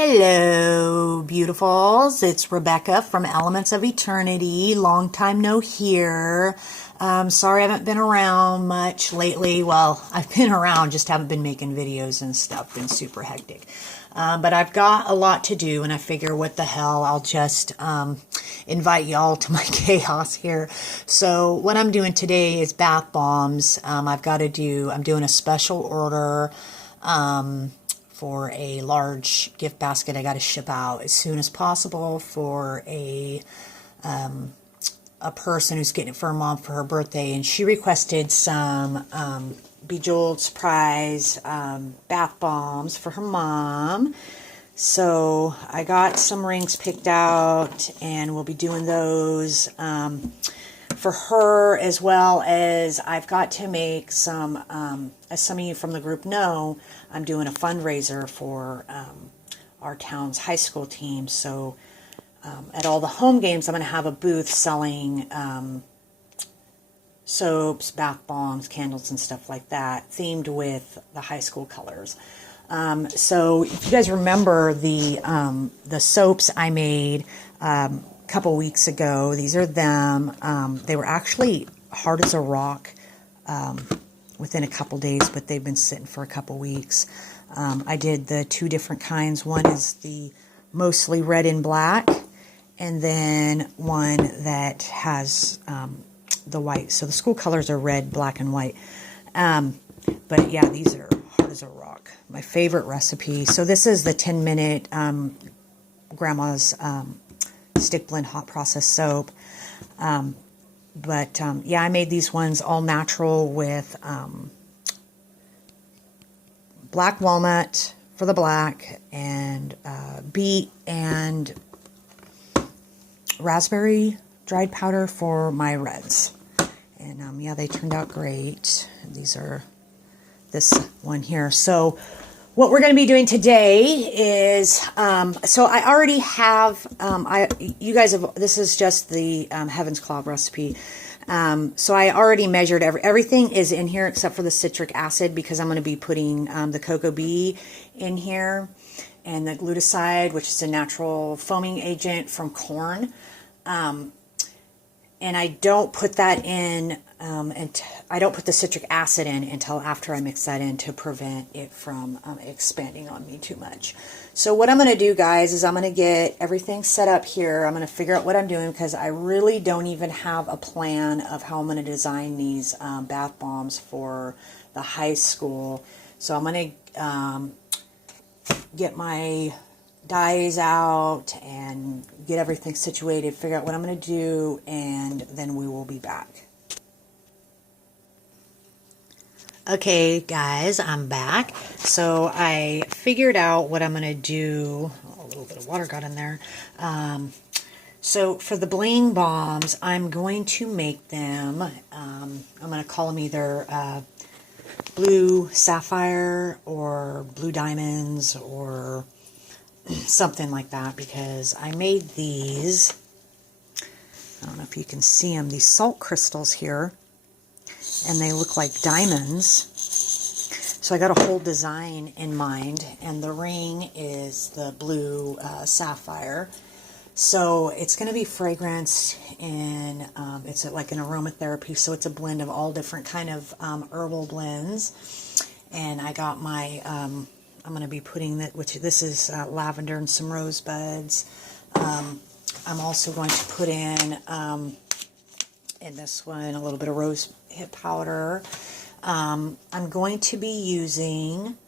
Hello, beautifuls. It's Rebecca from Elements of Eternity. Long time no here. Sorry I haven't been around much lately. Well, I've been around, just haven't been making videos and stuff. Been super hectic. But I've got a lot to do, and I figure what the hell, I'll just invite y'all to my chaos here. So what I'm doing today is bath bombs. I'm doing a special order for a large gift basket I got to ship out as soon as possible for a person who's getting it for her mom for her birthday, and she requested some Bejeweled surprise bath bombs for her mom. So I got some rings picked out, and we'll be doing those for her, as well as I've got to make some, as some of you from the group know, I'm doing a fundraiser for our town's high school team. So at all the home games, I'm going to have a booth selling soaps, bath bombs, candles, and stuff like that, themed with the high school colors. So if you guys remember the soaps I made couple weeks ago, these are them. They were actually hard as a rock within a couple days, but they've been sitting for a couple weeks. I did the two different kinds. One is the mostly red and black, and then one that has the white. So the school colors are red, black, and white. But yeah, these are hard as a rock. My favorite recipe. So this is the 10-minute grandma's stick blend hot process soap. Yeah, I made these ones all natural with black walnut for the black, and beet and raspberry dried powder for my reds. And yeah, they turned out great. These are this one here. So what we're going to be doing today is, so I already have, this is just the Heaven's Claw recipe. So I already measured everything is in here except for the citric acid, because I'm going to be putting the cocoa bee in here, and the glutathione, which is a natural foaming agent from corn. And I don't put that in, and I don't put the citric acid in until after I mix that in, to prevent it from expanding on me too much. So what I'm going to do, guys, is I'm going to get everything set up here. I'm going to figure out what I'm doing, because I really don't even have a plan of how I'm going to design these bath bombs for the high school. So I'm going to get my dyes out and get everything situated, figure out what I'm going to do, and then we will be back. Okay, guys, I'm back. So I figured out what I'm going to do. Oh, a little bit of water got in there. So for the bling bombs, I'm going to make them, I'm going to call them either blue sapphire or blue diamonds or something like that, because I made these, I don't know if you can see them, these salt crystals here, and they look like diamonds. So I got a whole design in mind, and the ring is the blue sapphire. So it's going to be fragranced in, it's like an aromatherapy, so it's a blend of all different kind of herbal blends. And I got my I'm going to be putting that, which this is lavender and some rosebuds. I'm also going to put in this one, a little bit of rose hip powder. I'm going to be using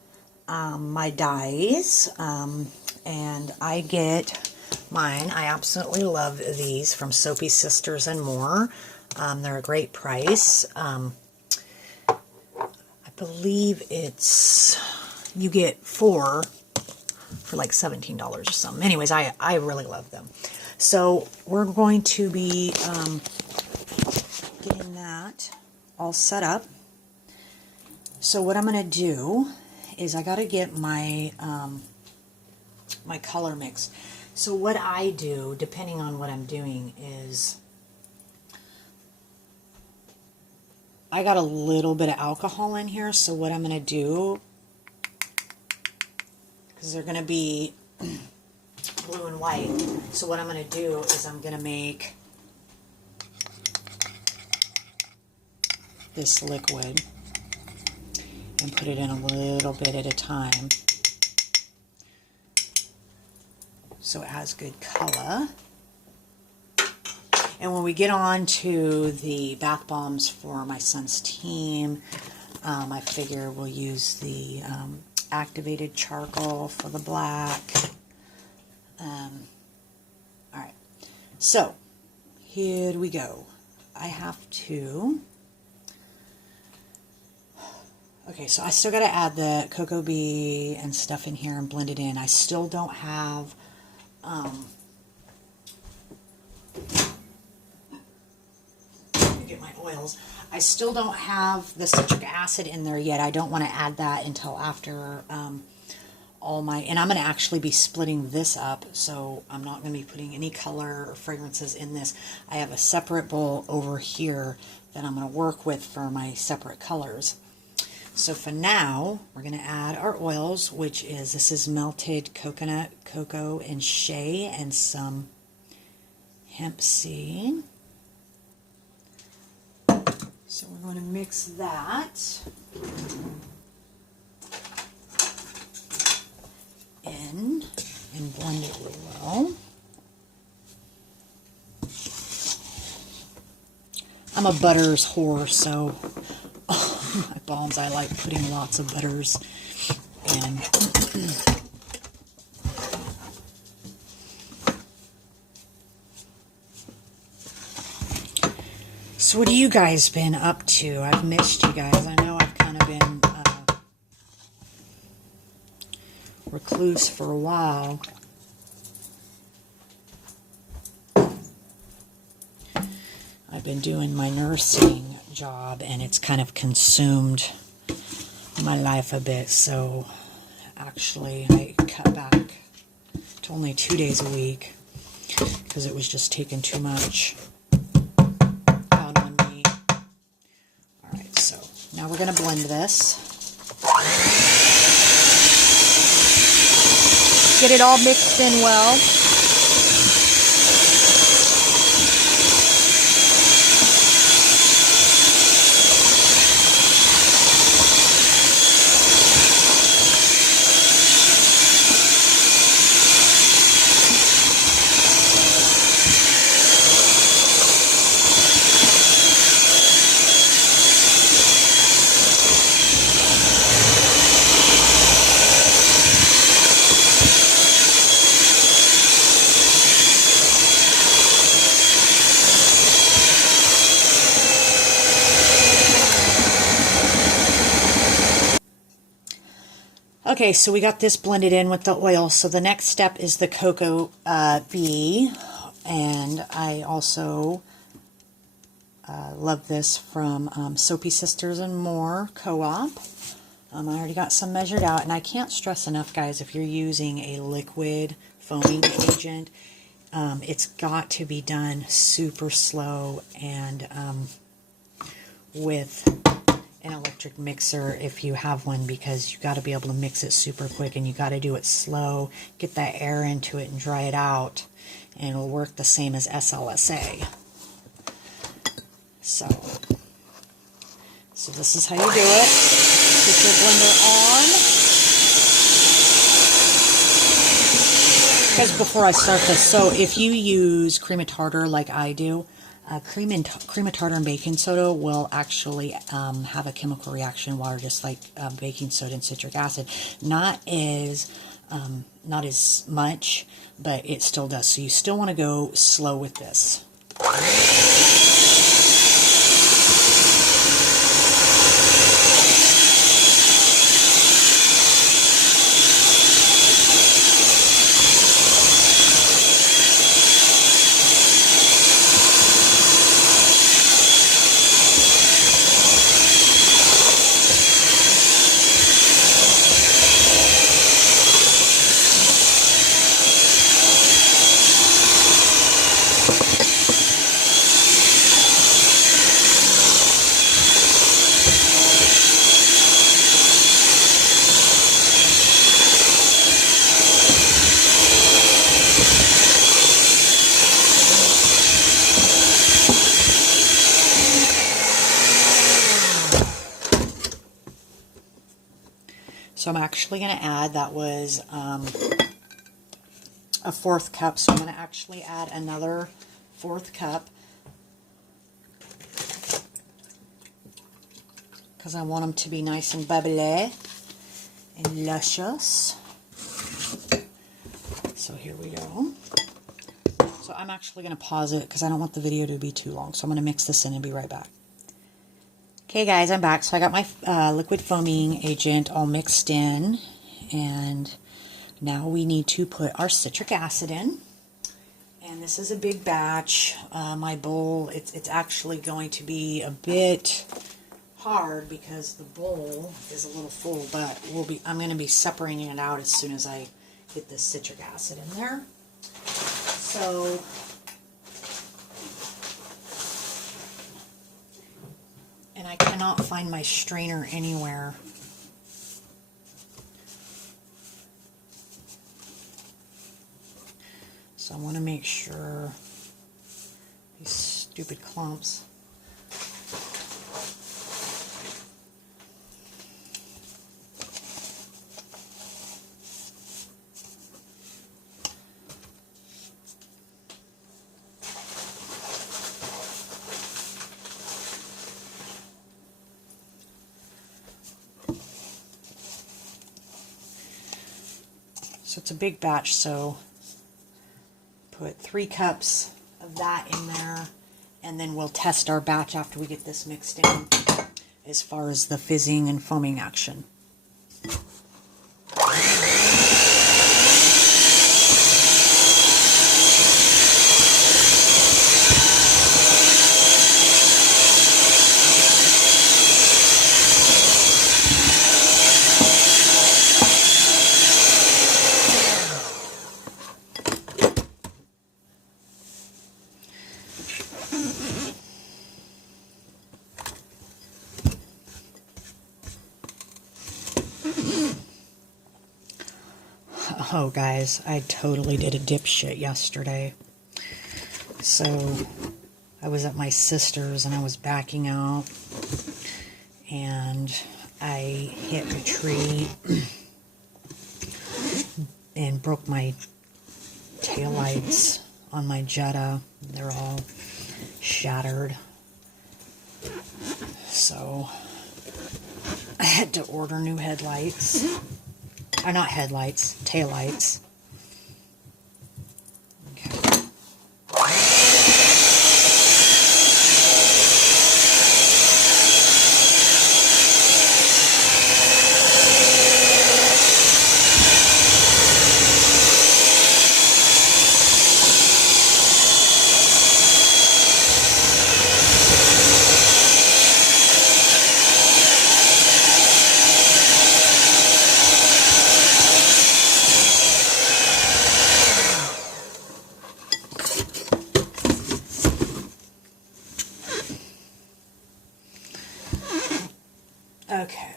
my dyes, and I get mine. I absolutely love these from Soapy Sisters and More. They're a great price. I believe you get 4 for like $17 or something. Anyways, I really love them. So we're going to be getting that all set up. So what I'm going to do is I got to get my my color mix. So what I do, depending on what I'm doing, is I got a little bit of alcohol in here. So what I'm going to do, because they're going to be blue and white. So what I'm going to do is I'm going to make this liquid and put it in a little bit at a time so it has good color. And when we get on to the bath bombs for my son's team, I figure we'll use the activated charcoal for the black. Alright, so here we go. I have to... Okay, so I still got to add the cocoa bee and stuff in here and blend it in. I still don't have... get my oils. I still don't have the citric acid in there yet. I don't want to add that until after all my... And I'm going to actually be splitting this up, so I'm not going to be putting any color or fragrances in this. I have a separate bowl over here that I'm going to work with for my separate colors. So for now, we're going to add our oils, which is, this is melted coconut, cocoa, and shea, and some hemp seed. So we're going to mix that in and blend it really well. I'm a butters whore, so my balms, I like putting lots of butters in. So what have you guys been up to? I've missed you guys. I know I've kind of been recluse for a while. I've been doing my nursing job, and it's kind of consumed my life a bit, so actually I cut back to only 2 days a week because it was just taking too much out on me. Alright, so now we're going to blend this. Get it all mixed in well. Okay, so we got this blended in with the oil. So the next step is the cocoa bee. And I also love this from Soapy Sisters and More Co-op. I already got some measured out. And I can't stress enough, guys, if you're using a liquid foaming agent, it's got to be done super slow and with an electric mixer if you have one, because you got to be able to mix it super quick, and you got to do it slow, get that air into it and dry it out, and it'll work the same as SLSA. So this is how you do it. Put your blender on. Because before I start this, so if you use cream of tartar like I do, cream of tartar and baking soda will actually have a chemical reaction in water, just like baking soda and citric acid. Not as much, but it still does. So you still want to go slow with this. So I'm actually going to add, that was a 1/4 cup, so I'm going to actually add another 1/4 cup because I want them to be nice and bubbly and luscious. So here we go. So I'm actually going to pause it because I don't want the video to be too long. So I'm going to mix this in and be right back. Okay guys, I'm back. So I got my liquid foaming agent all mixed in, and now we need to put our citric acid in. And this is a big batch. My bowl, it's actually going to be a bit hard because the bowl is a little full, but I'm going to be separating it out as soon as I get this citric acid in there. So and I cannot find my strainer anywhere. So I want to make sure these stupid clumps. So it's a big batch, so put 3 cups of that in there, and then we'll test our batch after we get this mixed in as far as the fizzing and foaming action. Oh guys, I totally did a dipshit yesterday. So I was at my sister's and I was backing out and I hit a tree and broke my taillights on my Jetta. They're all shattered. So I had to order new headlights. Or not headlights, taillights. Okay. Okay.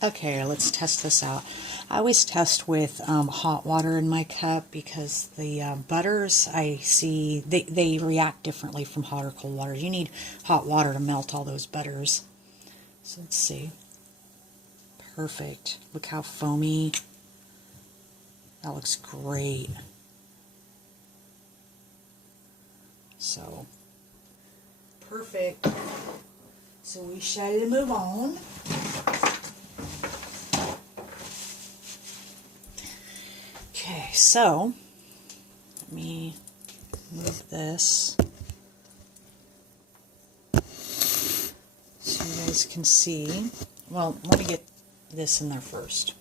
Okay, let's test this out. I always test with hot water in my cup because the butters I see, they react differently from hot or cold water. You need hot water to melt all those butters. So let's see. Perfect. Look how foamy. That looks great. So, perfect. So we shall move on. Okay, so let me move this so you guys can see. Well, let me get this in there first.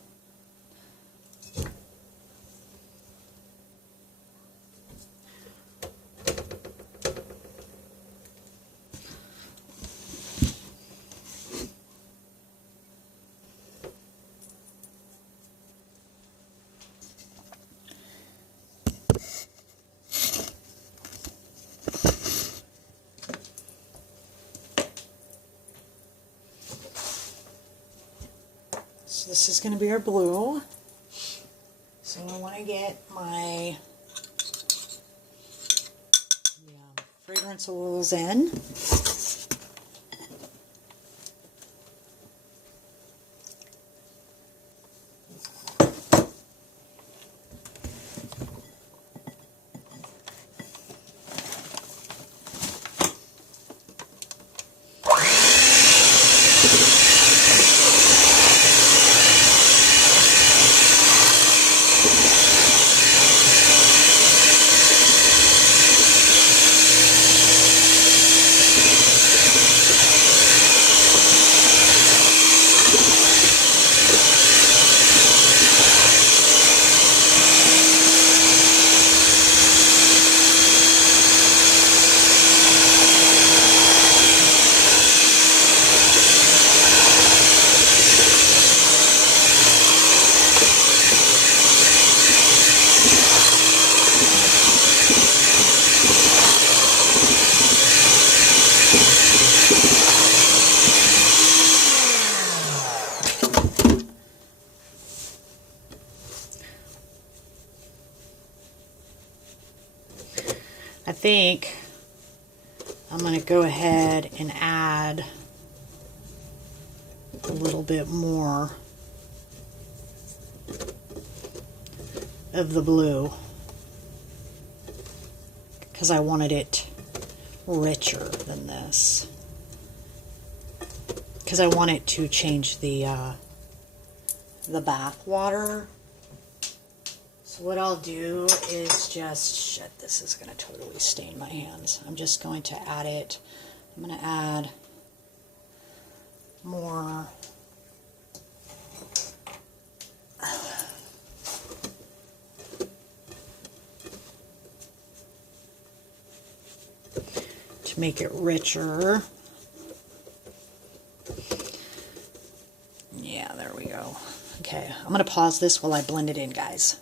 So this is going to be our blue. So I want to get my fragrance oils in. I think I'm going to go ahead and add a little bit more of the blue because I wanted it richer than this, because I want it to change the bath water. So what I'll do is just, shit, this is going to totally stain my hands. I'm just going to add it. I'm going to add more to make it richer. Yeah, there we go. Okay, I'm going to pause this while I blend it in, guys.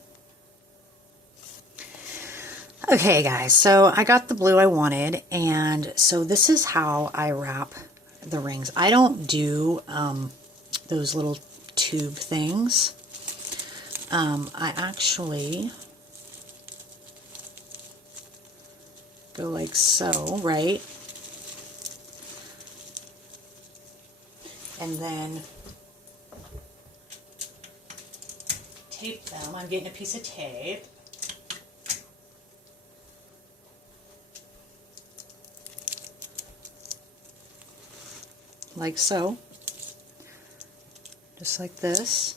Okay guys, so I got the blue I wanted, and so this is how I wrap the rings. I don't do those little tube things. I actually go like so, right? And then tape them. I'm getting a piece of tape. Like so, just like this.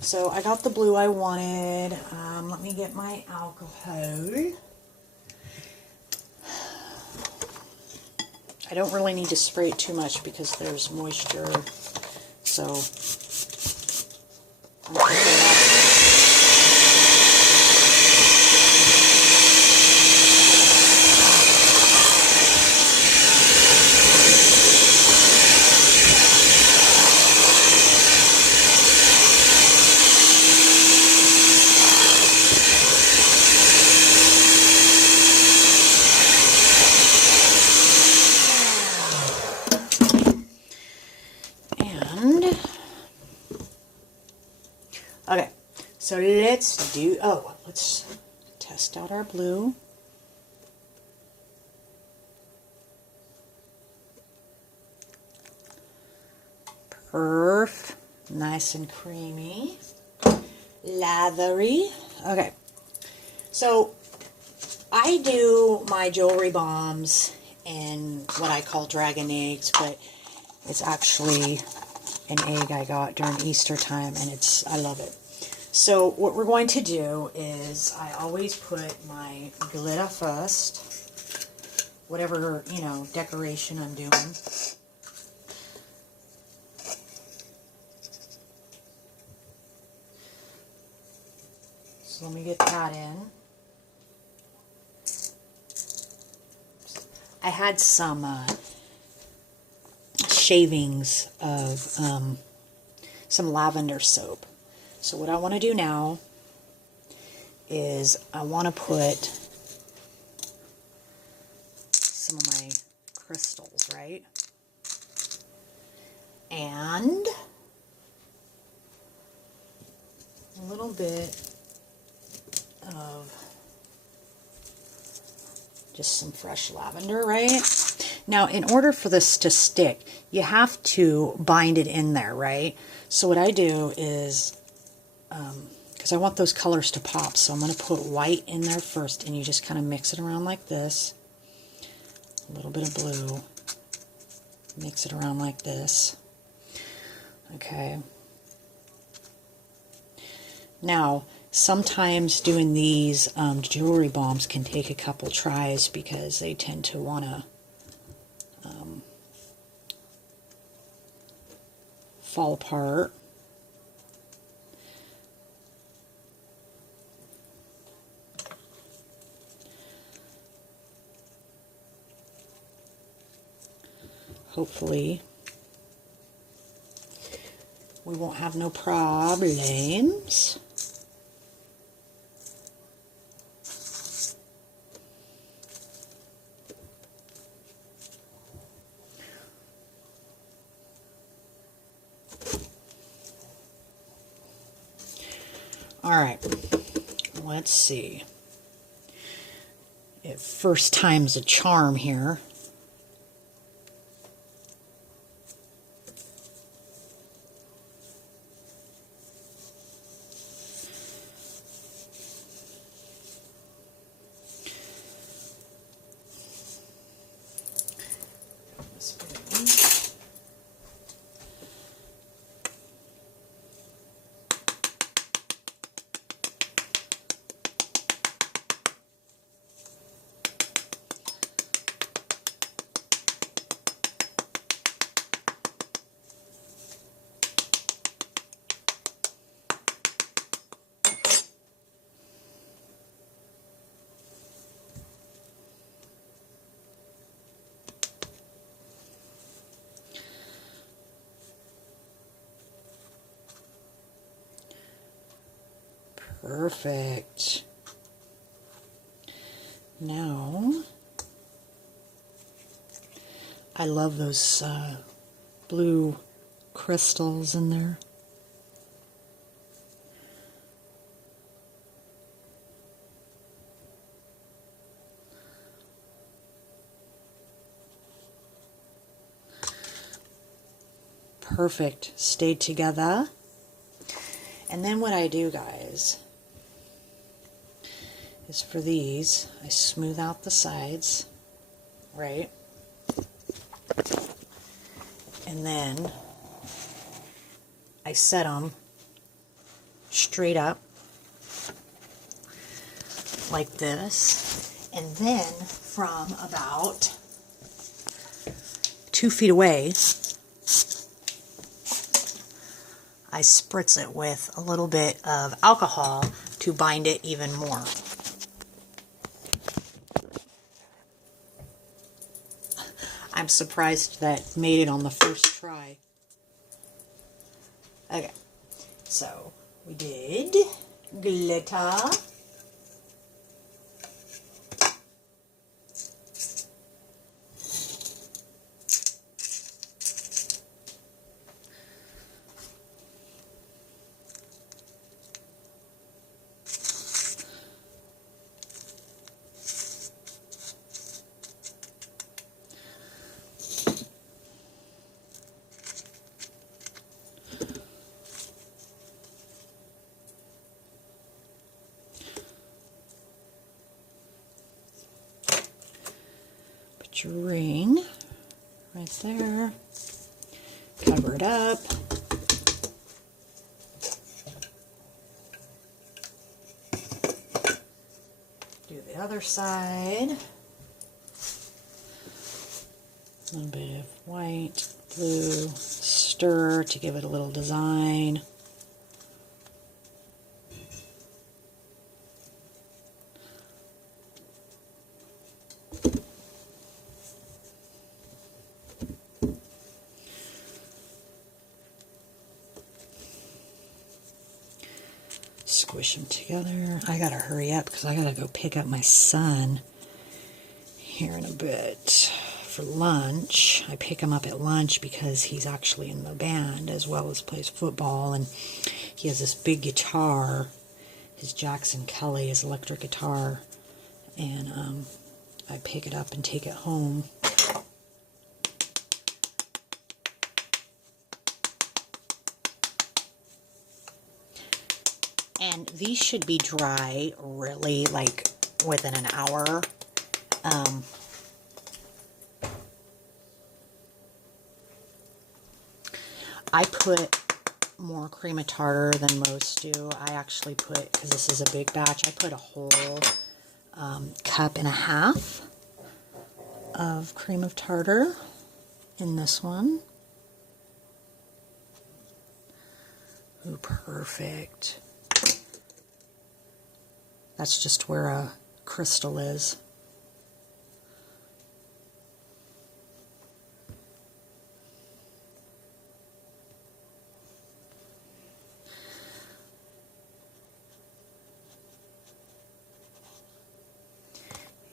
So I got the blue I wanted. Let me get my alcohol. I don't really need to spray it too much because there's moisture, so I'm thinking that. Okay, so let's test out our blue. Perf, nice and creamy, lathery. Okay, so I do my jewelry bombs in what I call dragon eggs, but it's actually an egg I got during Easter time, and I love it. So what we're going to do is I always put my glitter first, whatever, decoration I'm doing. So let me get that in. I had some shavings of some lavender soap. So what I want to do now is I want to put some of my crystals, right? And a little bit of just some fresh lavender, right? Now, in order for this to stick, you have to bind it in there, right? So what I do is, because I want those colors to pop, so I'm going to put white in there first, and you just kind of mix it around like this. A little bit of blue. Mix it around like this. Okay. Now, sometimes doing these jewelry bombs can take a couple tries because they tend to want to fall apart. Hopefully, we won't have no problems. All right, let's see. First time's a charm here. Perfect. Now, I love those blue crystals in there. Perfect. Stayed together. And then what I do, guys, is for these, I smooth out the sides, right? And then I set them straight up like this. And then from about 2 feet away, I spritz it with a little bit of alcohol to bind it even more. I'm surprised that made it on the first try. Okay, so we did glitter. Your ring right there, cover it up, do the other side, a little bit of white, blue, stir to give it a little design. Squish them together. I gotta hurry up because I gotta go pick up my son here in a bit for lunch. I pick him up at lunch because he's actually in the band as well as plays football, and he has this big guitar, his Jackson Kelly, his electric guitar, and I pick it up and take it home. And these should be dry really like within an hour. I put more cream of tartar than most do. I actually put, because this is a big batch, I put a whole cup and a half of cream of tartar in this one. Ooh, perfect. That's just where a crystal is.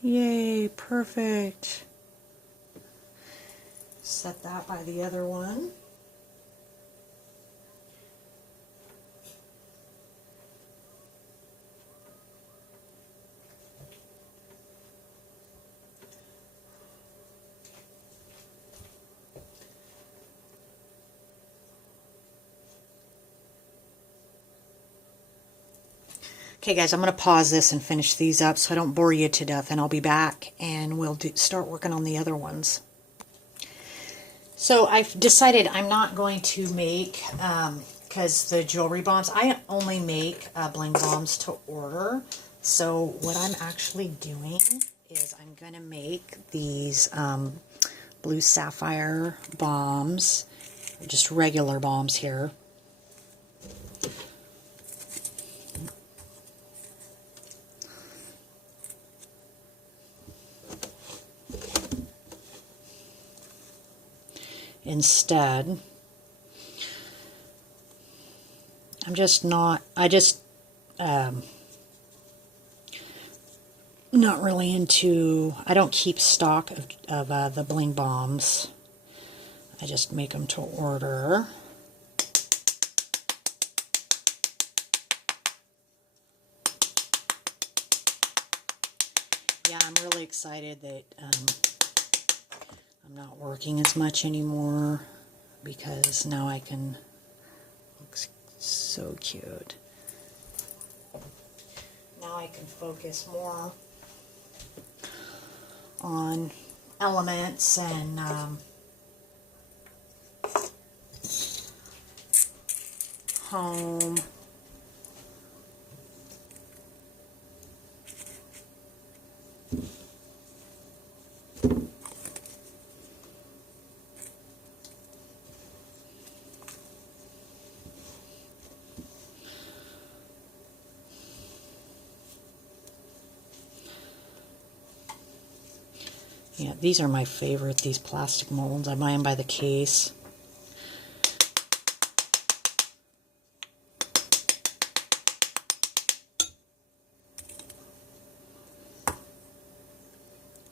Yay, perfect. Set that by the other one. Okay guys, I'm going to pause this and finish these up so I don't bore you to death, and I'll be back and we'll start working on the other ones. So I've decided I'm not going to make, because the jewelry bombs, I only make bling bombs to order. So what I'm actually doing is I'm going to make these blue sapphire bombs, just regular bombs here. Instead, I'm just not, not really into, I don't keep stock of the bling bombs. I just make them to order. Yeah, I'm really excited that I'm not working as much anymore because now I can, looks so cute. Now I can focus more on elements and home. Yeah, these are my favorite, these plastic molds. I buy them by the case.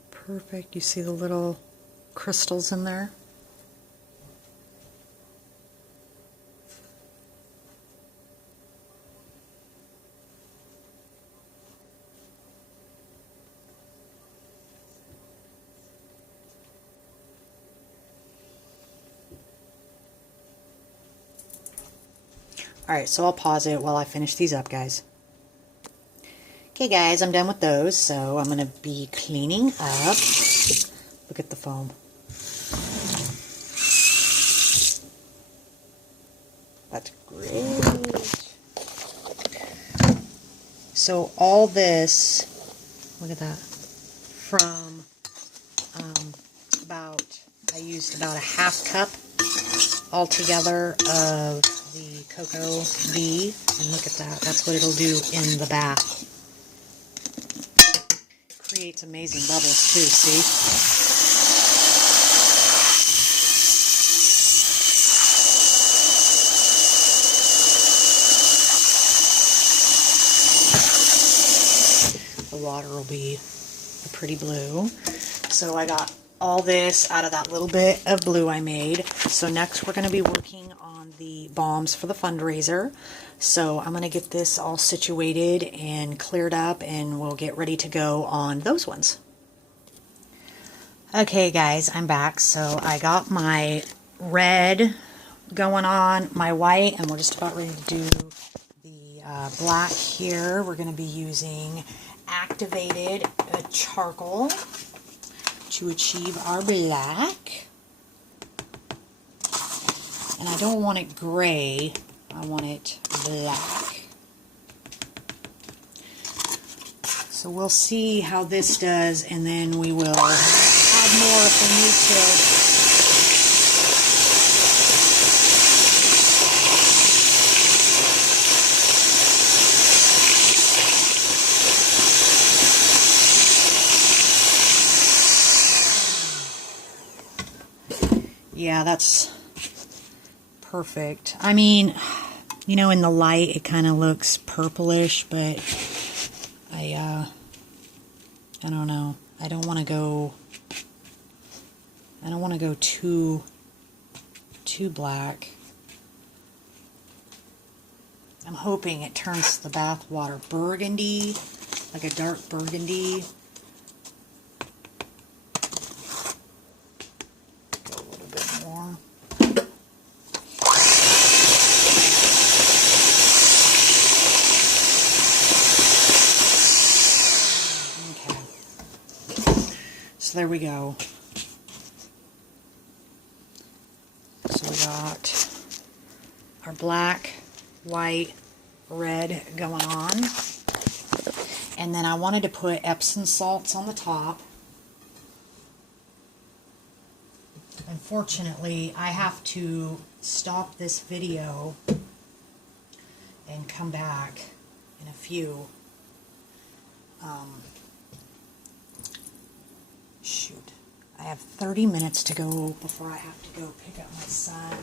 Perfect. You see the little crystals in there? Alright, so I'll pause it while I finish these up, guys. Okay, guys, I'm done with those, so I'm going to be cleaning up. Look at the foam. That's great. So all this, look at that, from I used about a half cup altogether of the cocoa V, and look at that, that's what it'll do in the bath. Creates amazing bubbles too, see? The water will be a pretty blue. So I got all this out of that little bit of blue I made. So next we're going to be working on the bombs for the fundraiser. So I'm going to get this all situated and cleared up, and we'll get ready to go on those ones. Okay guys, I'm back. So I got my red going on, my white, and we're just about ready to do the black here. We're going to be using activated charcoal to achieve our black. And I don't want it gray, I want it black. So we'll see how this does, and then we will add more if we need to. Yeah, that's perfect. I mean, you know, in the light it kind of looks purplish, but I don't know. I don't want to go too black. I'm hoping it turns the bath water burgundy, like a dark burgundy. Go a little bit more. So there we go. So we got our black, white, red going on. And then I wanted to put Epsom salts on the top. Unfortunately, I have to stop this video and come back in a few. Shoot. I have 30 minutes to go before I have to go pick up my son.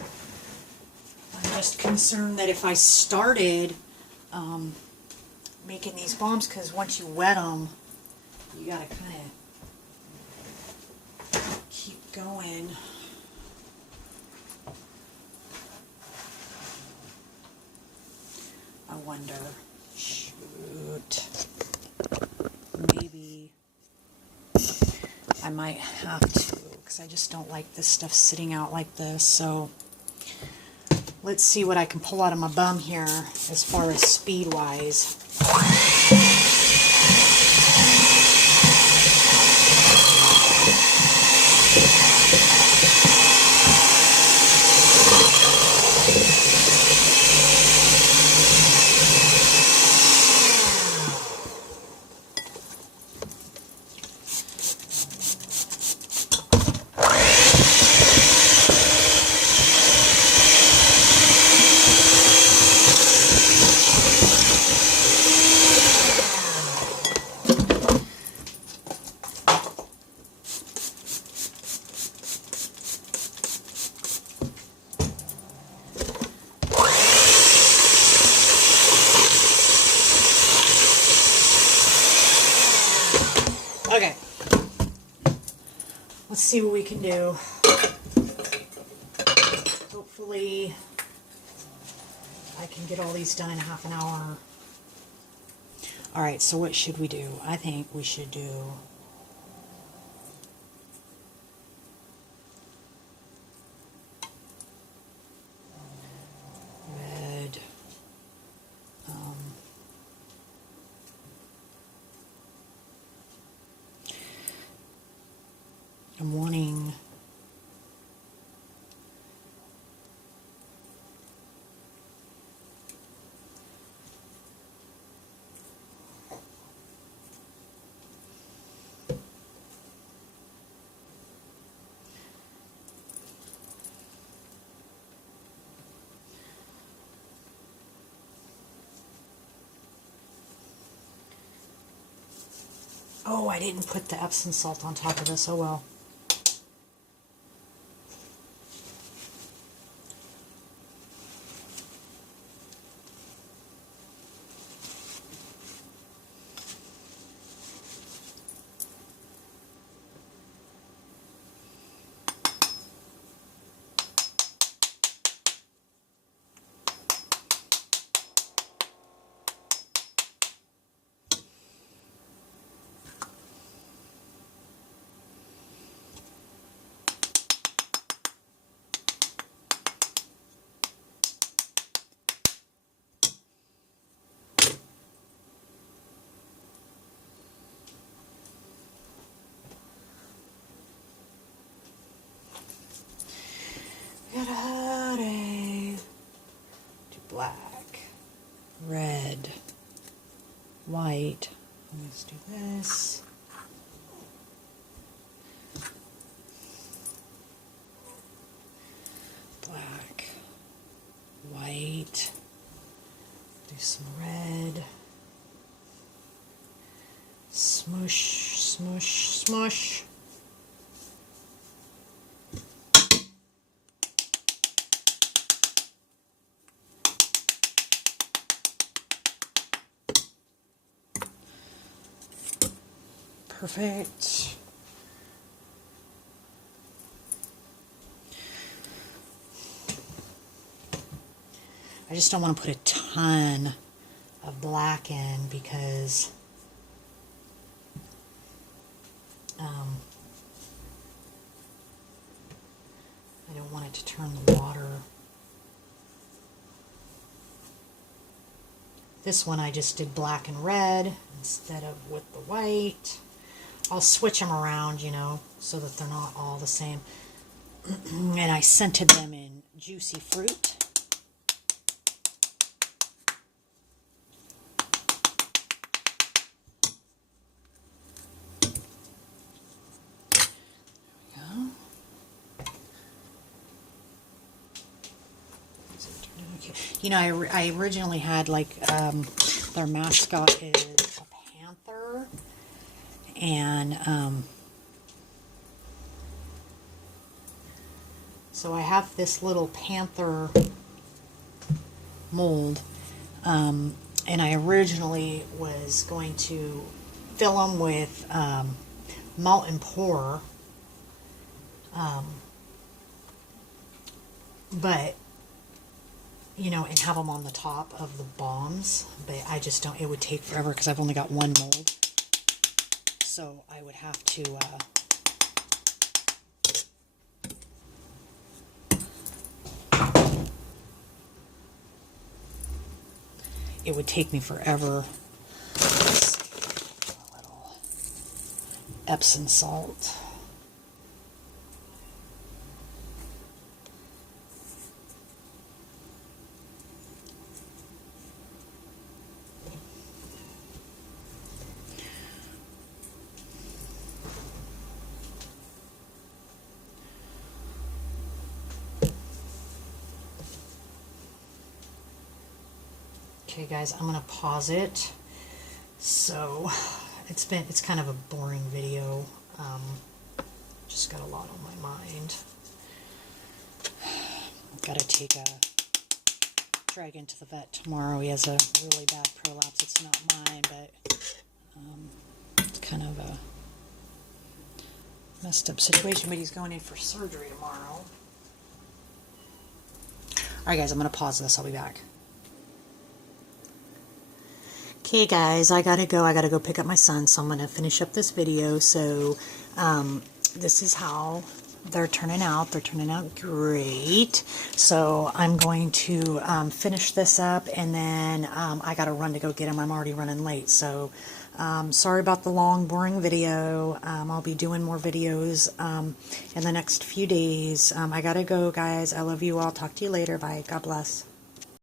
I'm just concerned that if I started making these bombs, because once you wet them, you gotta kind of keep going. I wonder, shoot, maybe I might have to, because I just don't like this stuff sitting out like this. So let's see what I can pull out of my bum here as far as speed wise. Okay, let's see what we can do. Hopefully I can get all these done in half an hour. Alright, so what should we do? I think we should do red. I'm wanting oh, I didn't put the Epsom salt on top of this. Oh well. Do black, red, white. Let's do this. Black, white, do some red, smush, smush, smush. Perfect. I just don't want to put a ton of black in because I don't want it to turn the water. This one I just did black and red instead of with the white. I'll switch them around, you know, so that they're not all the same. And I scented them in Juicy Fruit. You know, I originally had, like, their mascot is a panther, and so I have this little panther mold, and I originally was going to fill them with malt and pour, but you know, and have them on the top of the bombs, but I just don't, it would take forever because I've only got one mold, so I would have to it would take me forever. Let's see, a little Epsom salt. Okay guys, I'm gonna pause it. So it's kind of a boring video. Just got a lot on my mind. Gotta take a dragon to the vet tomorrow. He has a really bad prolapse. It's not mine, but it's kind of a messed up situation, but he's going in for surgery tomorrow. Alright guys, I'm gonna pause this. I'll be back. Okay guys, I gotta go pick up my son, so I'm gonna finish up this video. So this is how they're turning out. They're turning out great. So I'm going to finish this up, and then I gotta run to go get him. I'm already running late, so sorry about the long boring video. I'll be doing more videos in the next few days. I gotta go guys. I love you all. Talk to you later. Bye. God bless.